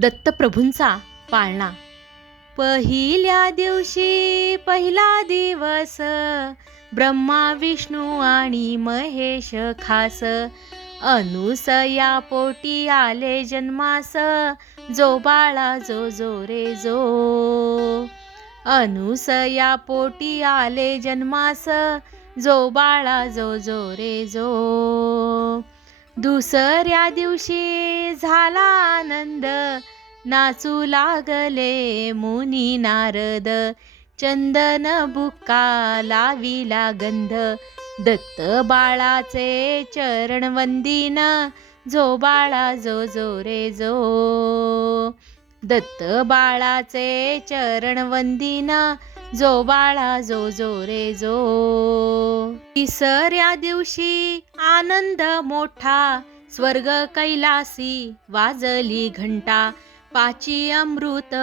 दत्तप्रभूंचा पाळणा. पहिल्या दिवशी पहिला दिवस ब्रह्मा विष्णू आणि महेश खास. अनुसया पोटी आले जन्मास जो बाळा जो जो रे जो. अनुसया पोटी आले जन्मास जो बाळा जो जो रे जो. दुसऱ्या दिवशी झाला आनंद. नाचू लागले मुनी नारद. चंदन बुक्का लाविला गंध. दत्त बाळाचे चरण वंदिन. जो बाळा जो जो रे जो. दत्त बाळाचे चरण वंदिन. जो बाळा जो जो रे जो तिसऱ्या दिवशी आनंद मोठा स्वर्ग कैलासी वाजली घंटा पाची अमृत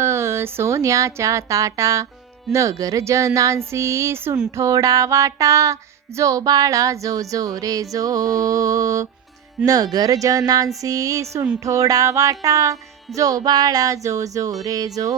सोन्याच्या ताटा नगर जनांसी सुंठोडा वाटा जो बाळा जो जो रे जो नगर जनांसी सुंठोडा वाटा जो बाळा जो जो रे जो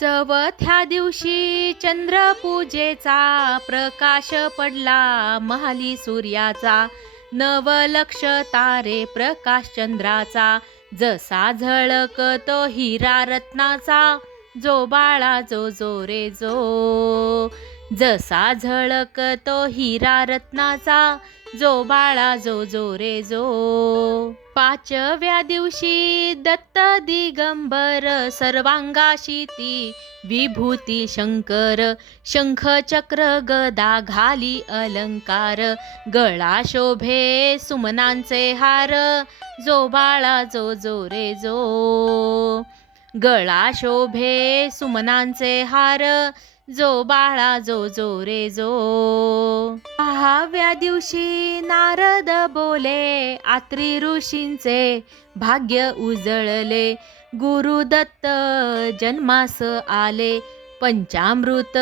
चवथ्या दिवशी चंद्रपूजेचा प्रकाश पडला. महाली सूर्याचा नवलक्ष तारे प्रकाश चंद्राचा. जसा झळकतो हिरा रत्नाचा जो बाळा जो जो रे जो. जसा झळकतो हिरा रत्नाचा जो बाळा जो जो रे जो. पाचव्या दिवशी दत्त दिगंबर सर्वांगाशी ती विभूती शंकर शंख चक्र गदा घाली अलंकार. गळा शोभे सुमनांचे हार जो बाळा जो जो रे जो. गळा शोभे सुमनांचे हार जो बाळा जो जो रे जो. सहाव्या दिवशी नारद बोले आत्री ऋषींचे भाग्य उजळले. गुरुदत्त जन्मास आले पंचामृत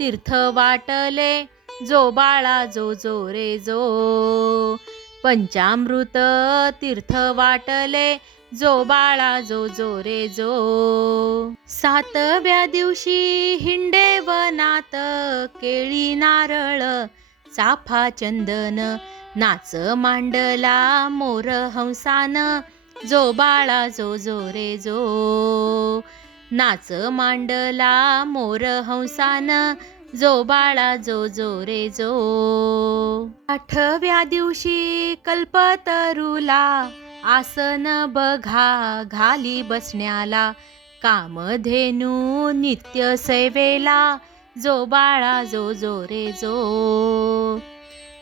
तीर्थ वाटले. जो बाळा जो जो रे जो. पंचामृत तीर्थ वाटले जो बाळा जो जो रे जो. सातव्या दिवशी हिंडे वनात केळी नारळ चाफा चंदन नाच मांडला मोर हंसान. जो बाळा जो जो रे जो. नाच मांडला मोर हंसान. जो बाळा जो जो रे जो. आठव्या दिवशी कल्पतरुला आसन बघा घाली बसण्याला. कामधेनू नित्य सेवेला. जो बाळा जो जो रे जो.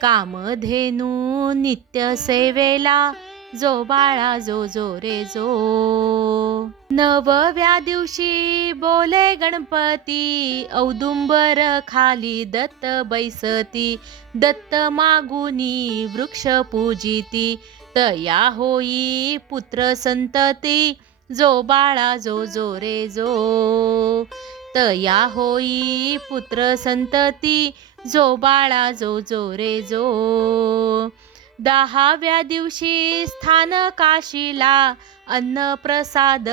कामधेनू नित्य सेवेला. जो बाळा जो जो रे जो. नवव्या दिवशी बोले गणपती औदुंबर खाली दत्त बैसती दत्त मागुनी वृक्ष पूजिती तया होई पुत्र संतती जो बाळा जो जो रे जो. तया होई पुत्र संतती जो बाळा जो जो रे जो. दहाव्या दिवशी स्थान काशीला अन्न प्रसाद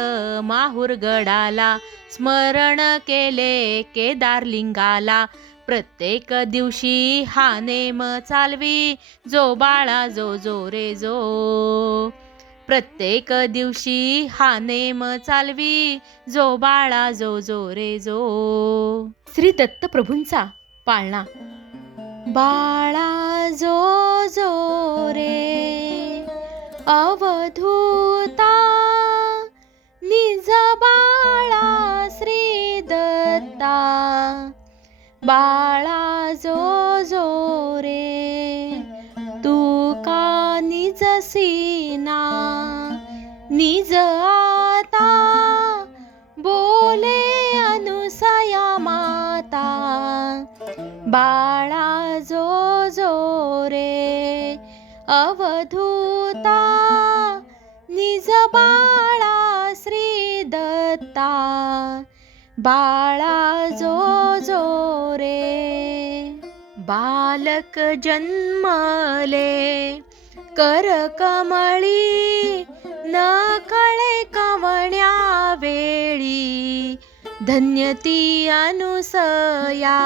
गडाला स्मरण केले केदारलिंगाला प्रत्येक दिवशी हा नेम चालवी जो बाळा जो जो रे जो. प्रत्येक दिवशी हा नेम चालवी जो बाळा जो जो रे जो. श्री दत्तप्रभूंचा पाळणा. बाळा जो जो रे अवधूता निज बाळा श्री दत्ता. बाळा जो जो रे तू का निज सीना निज आता? बोले अनुसया माता. बाळा अवधूता निज बाळा श्री दत्ता बाळा जो जो रे बालक जन्मले कर कमळी न कळे कवणी धन्य ती अनुसया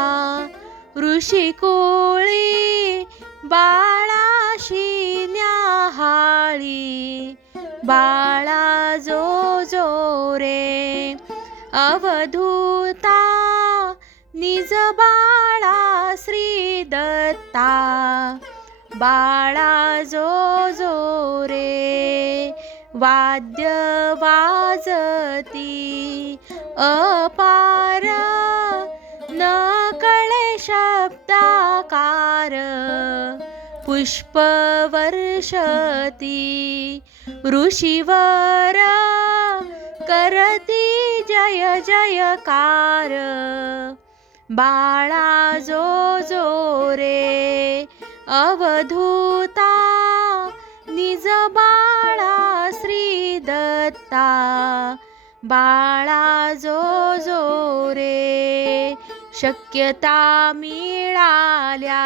ऋषी कोळी बाळाशी न्याहाळी बाळा जो जो रे अवधूता निज बाळा श्री दत्ता बाळा जो जो रे वाद्य वाजती अपा पुष्पवर्षती ऋषिवरा करती जय जयकार बाळा जो जो रे अवधूता निज बाळा श्री दत्ता बाळा जो जो रे शक्यता मिळाल्या.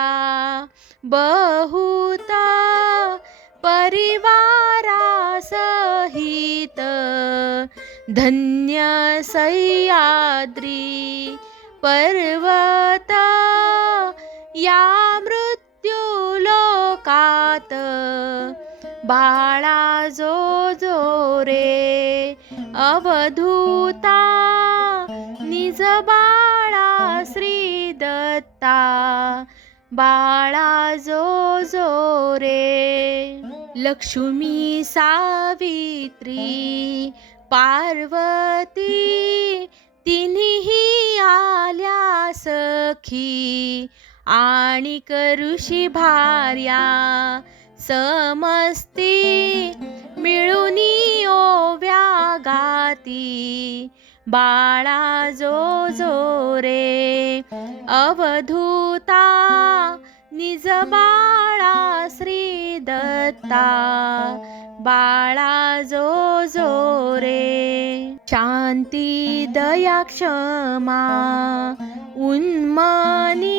बहुत परिवारासहित धन्य सह्याद्री पर्वत या मृत्युलोकात. बाळा जो जो रे अवधूता निज दत्ता बाळा जो जो रे. लक्ष्मी सावित्री पार्वती तिन्ही आल्या सखी. आणि ऋषी भार्या समस्ती मिळून ओव्या गाती बाळा जो जो रे अवधूता निज बाळा श्री दत्ता बाळा जो जो रे शांती दया क्षमा उन्मनी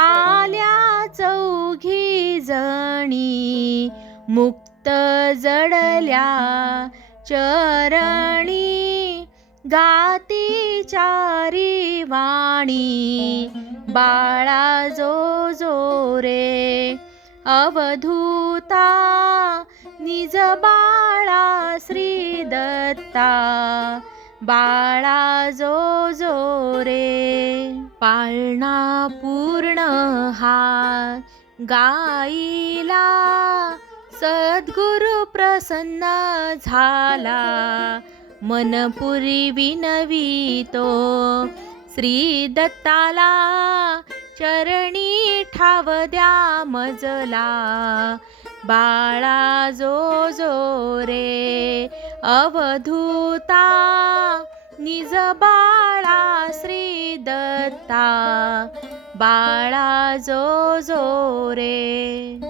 आल्या चौघी जणी मुक्त जडल्या चरणी. गाती चारी वाणी बाळा जो जो रे अवधूता निज बाळा श्री दत्ता बाळा जो जो रे पाळणा पूर्ण हा गाईला सद्गुरु प्रसन्न झाला. मनपुरी विनवितो श्री दत्ताला चरणी ठाव द्या मजला। बाळा जो जो रे अवधूता। निज बाळा श्री दत्ता बाळा जो जो रे।